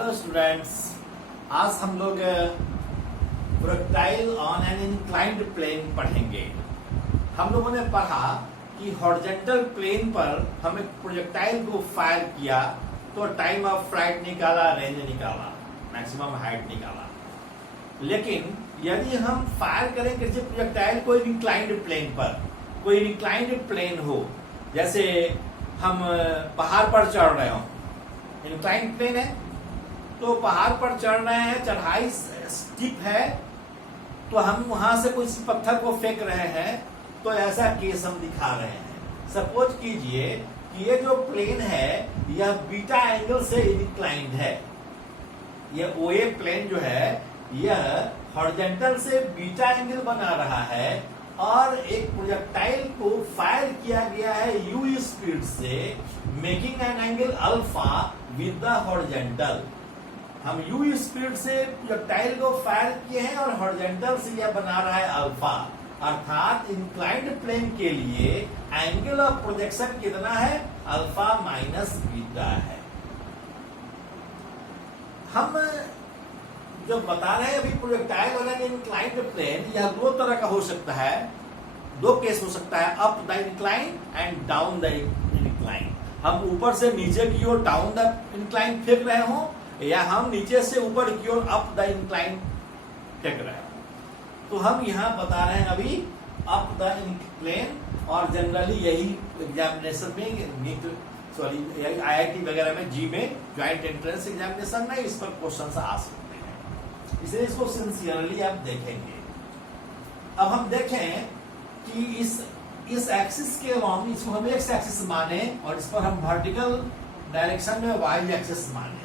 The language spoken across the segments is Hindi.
हेलो स्टूडेंट्स, आज हम लोग projectile on an inclined plane पढ़ेंगे। हम लोगों ने पढ़ा कि हॉरिजॉन्टल प्लेन पर हम एक प्रोजेक्टाइल को फायर किया तो टाइम ऑफ फ्लाइट निकाला, रेंज निकाला, मैक्सिमम हाइट निकाला। लेकिन यदि हम फायर करें किसी प्रोजेक्टाइल कोई इंक्लाइंड प्लेन पर, कोई इंक्लाइंड प्लेन हो, जैसे हम पहाड़ पर चढ़ रहे हो, इंक्लाइंड प्लेन है तो पहाड़ पर चढ़ रहे हैं, चढ़ाई स्टीप है, तो हम वहां से कोई पत्थर को फेंक रहे हैं, तो ऐसा केस हम दिखा रहे हैं। सपोज कीजिए कि ये जो प्लेन है यह बीटा एंगल से इंक्लाइंड है। ये ओए प्लेन जो है यह हॉरिजॉन्टल से बीटा एंगल बना रहा है और एक प्रोजेक्टाइल को फायर किया गया है यू स्पीड से, making an angle alpha with the horizontal. हम यू स्पीड से प्रोजेक्टाइल को फायर किए हैं और हॉरिजॉन्टल से यह बना रहा है अल्फा, अर्थात इंक्लाइंड प्लेन के लिए एंगल ऑफ प्रोजेक्शन कितना है? अल्फा माइनस बीटा है। हम जो बता रहे हैं अभी projectile on an inclined plane, यह दो तरह का हो सकता है, दो केस हो सकता है, up the incline and down the incline. हम ऊपर से नीचे की ओर डाउन द इंक्लाइन फेंक रहे हो, या हम नीचे से ऊपर की ओर अप द इंक्लाइन फेंक रहे हो। तो हम यहाँ बता रहे हैं अभी अप द प्लेन, और जनरली यही एग्जामिनेशन में IIT वगैरह में, जी में ज्वाइंट एंट्रेंस एग्जामिनेशन में इस पर क्वेश्चन आ सकते हैं, इसलिए इसको सिंसियरली आप देखेंगे। अब हम देखें कि इस एक्सिस के अलॉन्ग इसको हम एक्स एक्सिस माने और इस पर हम वर्टिकल डायरेक्शन में वाई एक्सिस माने,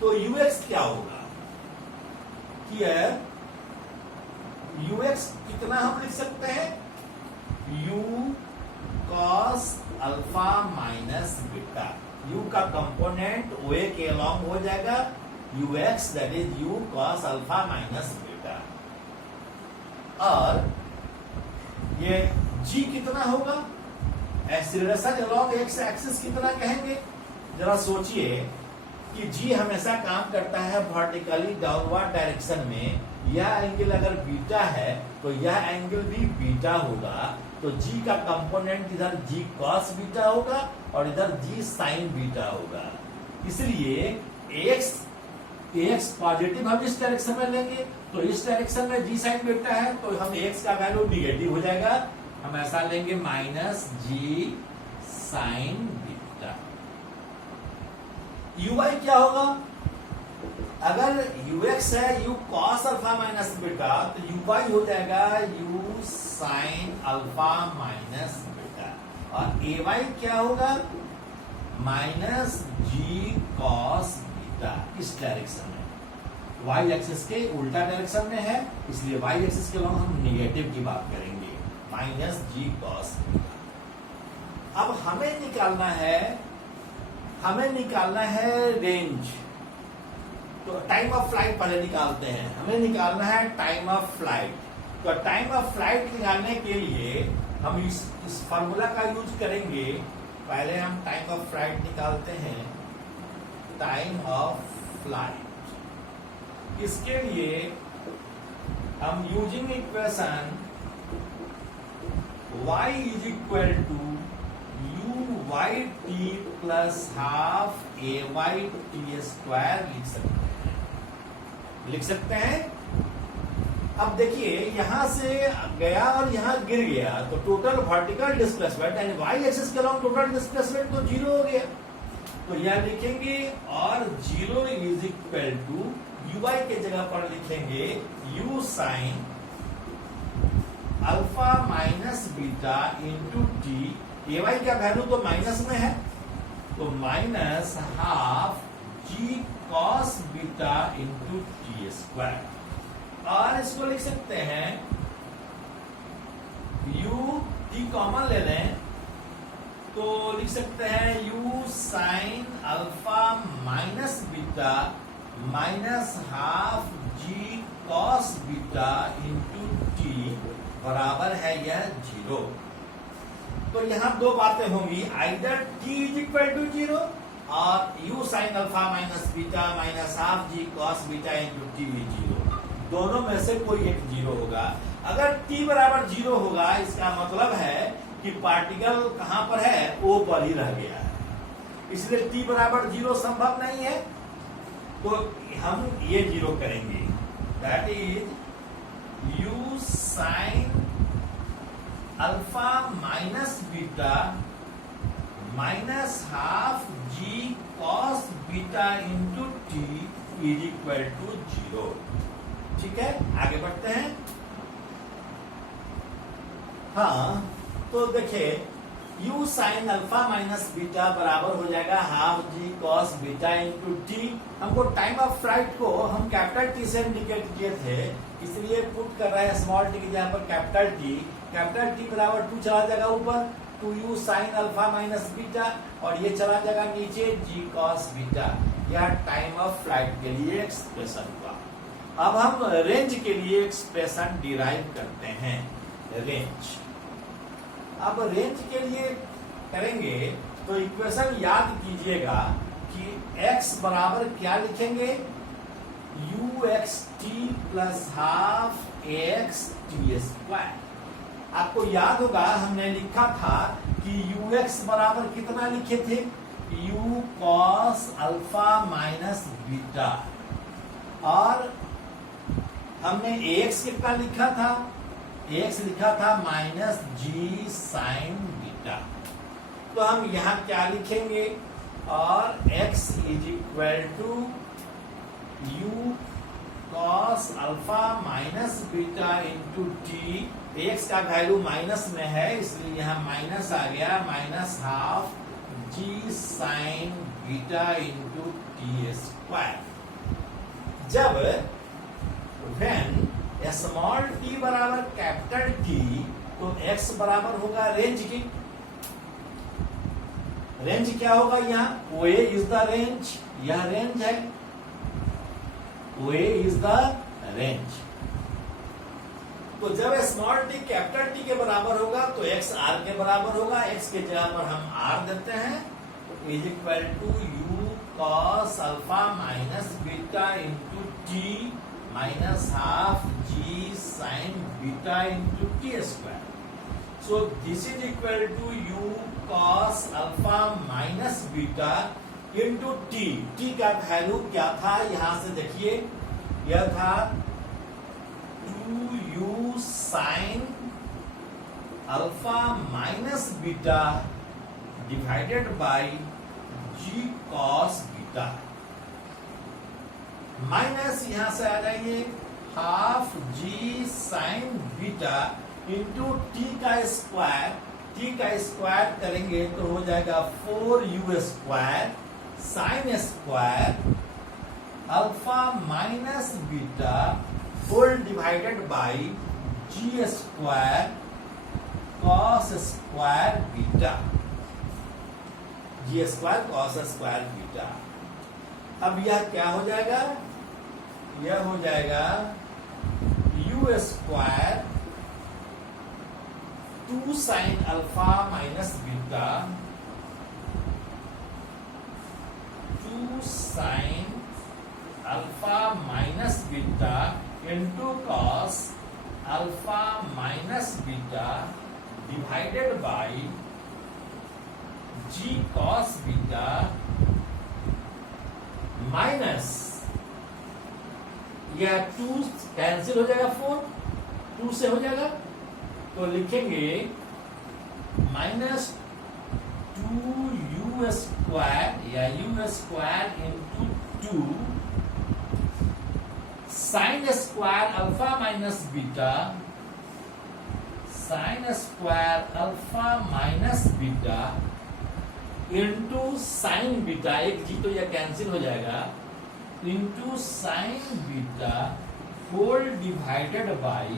तो यूएक्स क्या होगा? यूएक्स कितना हम लिख सकते हैं? You cos alpha minus beta. You का कंपोनेंट ओए के अलॉन्ग हो जाएगा UX, that is you cos alpha minus beta. और ये जी कितना होगा? एक्सीलरेशन अलॉन्ग एक्स एक्सिस कितना कहेंगे? जरा सोचिए कि जी हमेशा काम करता है वर्टिकली डाउनवर्ड डायरेक्शन में। यह एंगल अगर बीटा है तो यह एंगल भी बीटा होगा, तो जी का कंपोनेंट इधर जी कॉस बीटा होगा और इधर जी साइन बीटा होगा। इसलिए एक्स पॉजिटिव हम इस डायरेक्शन में लेंगे, तो इस डायरेक्शन में जी साइन बीटा है, तो हम एक्स का वैल्यू निगेटिव हो जाएगा, हम ऐसा लेंगे माइनस जी साइन बीटा। यूआई क्या होगा? अगर यूएक्स है you cos alpha minus beta, तो यूवाई हो जाएगा you sine alpha minus beta. और एवाई क्या होगा? माइनस जी कॉस बीटा, इस डायरेक्शन में, वाई एक्सिस के उल्टा डायरेक्शन में है, इसलिए वाई एक्सिस के अलॉन्ग हम निगेटिव की बात करेंगे, माइनस जी कॉस बीटा। अब हमें निकालना है रेंज, तो टाइम ऑफ फ्लाइट पहले निकालते हैं। हमें निकालना है टाइम ऑफ फ्लाइट, तो टाइम ऑफ फ्लाइट निकालने के लिए हम इस फॉर्मूला का यूज करेंगे। पहले हम टाइम ऑफ फ्लाइट निकालते हैं, टाइम ऑफ फ्लाइट। इसके लिए हम using equation y is equal to u y t plus half a y t square लिख सकते हैं। अब देखिए यहां से गया और यहां गिर गया, तो टोटल वर्टिकल डिस्प्लेसमेंट यानी वाई एक्सिस के अलॉन्ग टोटल डिस्प्लेसमेंट तो जीरो हो गया, तो यह लिखेंगे, और zero is equal to u i के जगह पर लिखेंगे u sine alpha minus beta into t. A y का वैल्यू तो माइनस में है, तो minus half g cos beta into t square. और इसको लिख सकते हैं यू टी कॉमन ले लें तो लिख सकते हैं u sine alpha minus beta minus half g cos beta into t बराबर है यह जीरो। तो यहां दो बातें होंगी, either t is equal to zero और u sine alpha minus beta minus half g cos beta into t भी जीरो, दोनों में से कोई एक जीरो होगा। अगर t बराबर जीरो होगा इसका मतलब है कि पार्टिकल कहां पर है, O पर ही रह गया है, इसलिए t बराबर जीरो संभव नहीं है, तो हम ये जीरो करेंगे, that is u sine alpha minus beta minus half g cos beta into t is equal to zero. ठीक है, आगे बढ़ते हैं। हाँ, तो देखिए u sine alpha minus beta बराबर हो जाएगा half g cos beta into t. हमको टाइम ऑफ फ्लाइट को हम कैपिटल टी से इंडिकेट किए थे, इसलिए पुट कर रहे हैं स्मॉल टी की जगह पर कैपिटल टी बराबर 2 चला जाएगा ऊपर, 2u sine alpha minus beta, और ये चला जाएगा नीचे g कॉस बीटा। यह टाइम ऑफ फ्लाइट के लिए एक्सप्रेशन हुआ। अब हम रेंज के लिए एक्सप्रेशन डिराइव करते हैं, रेंज। अब रेंज के लिए करेंगे तो इक्वेशन याद कीजिएगा कि x बराबर क्या लिखेंगे, ux t plus half x t square. आपको याद होगा हमने लिखा था कि ux बराबर कितना लिखे थे, u cos alpha minus beta, और हमने ax कितना लिखा था, x लिखा था माइनस जी साइन बीटा। तो हम यहाँ क्या लिखेंगे, और x is equal to u cos alpha minus beta into t. x का वैल्यू माइनस में है इसलिए यहाँ माइनस आ गया, minus half g sine beta into t square. जब व्हेन स्मॉल t बराबर कैपिटल T, तो x बराबर होगा रेंज की। रेंज क्या होगा यहाँ, OA इज द रेंज, यह रेंज है, OA इज द रेंज। तो जब स्मॉल t कैपिटल T के बराबर होगा तो x r के बराबर होगा, x के जगह पर हम r देते हैं, तो is equal to u cos alpha minus beta into t minus half g sine beta into t square. So this is equal to u cos alpha minus beta into t. T का वैल्यू क्या था, यहां से देखिए, यह था 2u sine alpha minus beta divided by g cos beta, minus यहां से आ जाएंगे half g sine beta into t का स्क्वायर करेंगे तो हो जाएगा 4u square sine square alpha minus beta whole divided by g square cos square beta, g square cos square beta. अब यह क्या हो जाएगा, यह हो जाएगा u square 2 sine alpha minus beta 2 sine alpha minus beta into cos alpha minus beta divided by g cos beta minus, यह 2 कैंसिल हो जाएगा, 4 2 से हो जाएगा, तो लिखेंगे माइनस 2u स्क्वायर या u square into 2 sign square alpha minus beta, sign square alpha minus beta into sine beta, एक जी तो यह कैंसिल हो जाएगा, into sine beta whole divided by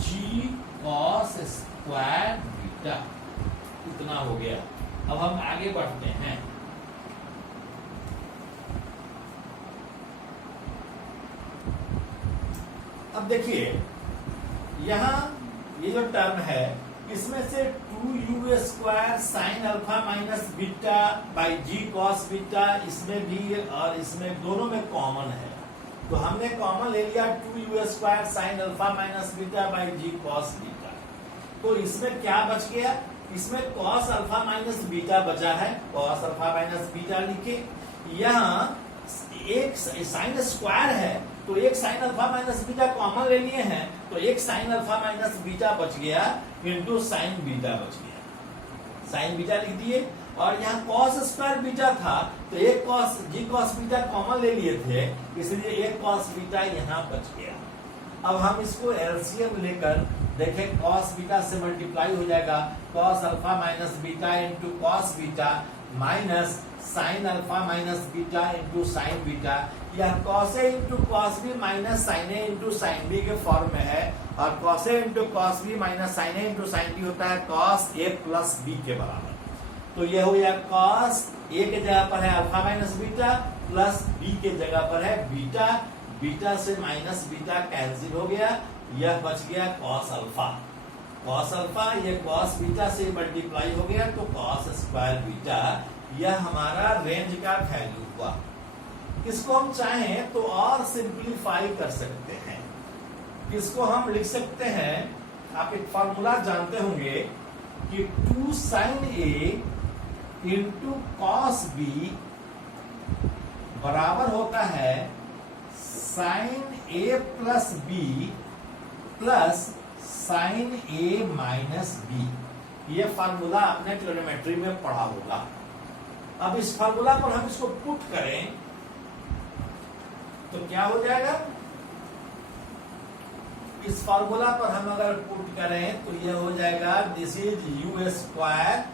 g cos square beta. इतना हो गया। अब हम आगे बढ़ते हैं। अब देखिए यहां ये जो टर्म है इसमें से 2u square sine alpha minus beta by g cos beta, इसमें भी और इसमें दोनों में कॉमन है, तो हमने कॉमन ले लिया 2u square sine alpha minus beta by g cos beta. तो इसमें क्या बच गया, इसमें कॉस अल्फा माइनस बीटा बचा है, कॉस अल्फा माइनस बीटा लिखे। यहाँ एक साइन स्क्वायर है तो एक sign alpha minus beta common ले लिए हैं, तो एक साइन अल्फा माइनस बीटा बच गया इंटू साइन बीटा बच गया, साइन बीटा लिख दिए। और यहाँ कॉस स्क्वायर बीटा था तो एक कॉस जी कॉस बीटा कॉमन ले लिए थे, इसलिए एक कॉस बीटा यहाँ बच गया। अब हम इसको एलसीएम लेकर देखें, कॉस बीटा से मल्टीप्लाई हो जाएगा, cos alpha minus beta into cos beta minus sine alpha minus beta into sine beta, यह cos A into cos B minus sine A into sine B के फॉर्म में है, और cos A into cos B minus sine A into sine B होता है कॉस ए प्लस बी के बराबर। तो यह हो गया कॉस ए के जगह पर है alpha minus beta, plus b के जगह पर है बीटा, बीटा से माइनस बीटा कैंसिल हो गया, यह बच गया कॉस अल्फा। कॉस अल्फा ये कॉस बीटा से मल्टीप्लाई हो गया तो कॉस स्क्वायर बीटा, यह हमारा रेंज का वैल्यू हुआ। इसको हम चाहें तो और सिंप्लीफाई कर सकते हैं, इसको हम लिख सकते हैं, आप एक फॉर्मूला जानते होंगे कि 2 साइन ए इंटू कॉस बी बराबर होता है sign A plus B plus sign A minus B. ये फार्मूला आपने ट्रिग्नोमेट्री में पढ़ा होगा। अब इस फार्मूला पर हम इसको पुट करें तो क्या हो जाएगा, इस फार्मूला पर हम अगर पुट करें तो यह हो जाएगा this is u square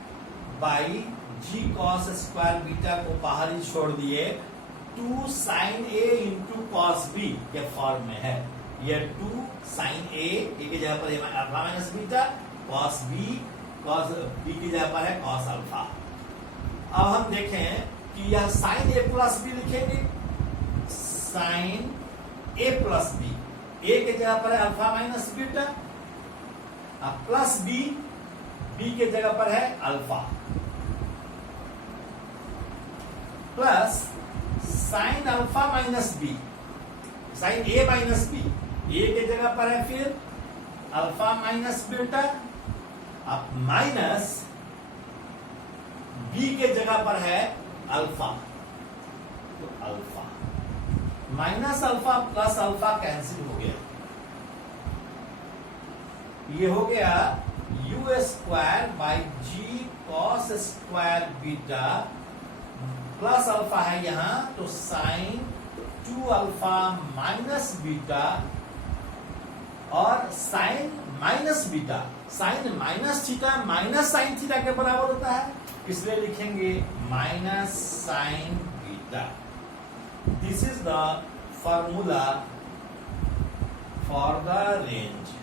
by g cos square beta को बाहर ही छोड़ दिए, 2 साइन ए इंटू कॉस बी के फॉर्म में है। ये 2 साइन ए की जगह पर alpha minus beta, cos b की जगह पर है कॉस अल्फा। अब हम देखें कि यह साइन ए प्लस बी लिखेंगे, sine A plus B, A के जगह पर है अल्फा माइनस बीटा, अब प्लस बी, बी के जगह पर है alpha, plus sine alpha minus B, sine A minus B, A के जगह पर है फिर अल्फा माइनस बीटा, अब माइनस बी के जगह पर है अल्फा, तो alpha minus alpha plus alpha cancel हो गया, ये हो गया u square by g cos square beta plus alpha है यहाँ तो साइन 2 अल्फा माइनस बीटा, और sine minus beta, sine minus theta minus sine theta के बराबर होता है, इसलिए लिखेंगे minus sine beta. This is the formula for the range,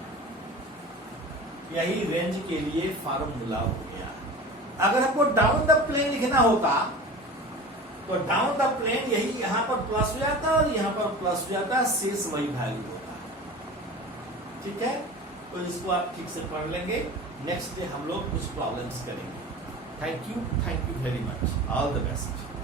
यही रेंज के लिए फॉर्मूला हो गया। अगर हमको डाउन द प्लेन लिखना होता तो डाउन द प्लेन यही यहां पर प्लस हो जाता और यहां पर प्लस हो जाता, शेष वही वैल्यू होता। ठीक है, तो इसको आप ठीक से पढ़ लेंगे, नेक्स्ट डे हम लोग कुछ प्रॉब्लम्स करेंगे। Thank you very much, all the best.